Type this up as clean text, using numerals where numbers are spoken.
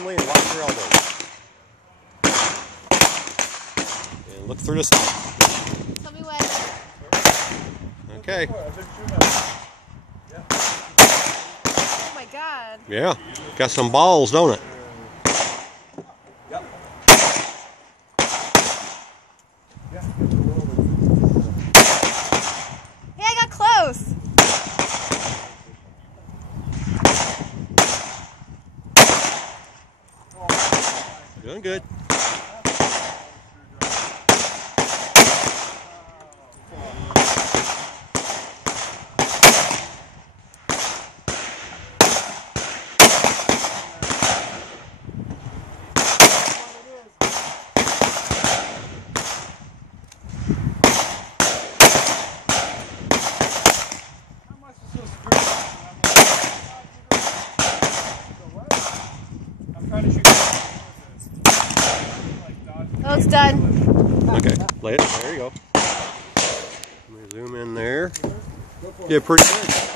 firmly and lock your elbows. And look through the side. Tell me when. Okay. Oh my God. Yeah. Got some balls, don't it? Hey, I got close. Doing good. Oh, it's done. Okay, lay it. There you go. Let me zoom in there. Yeah, pretty good.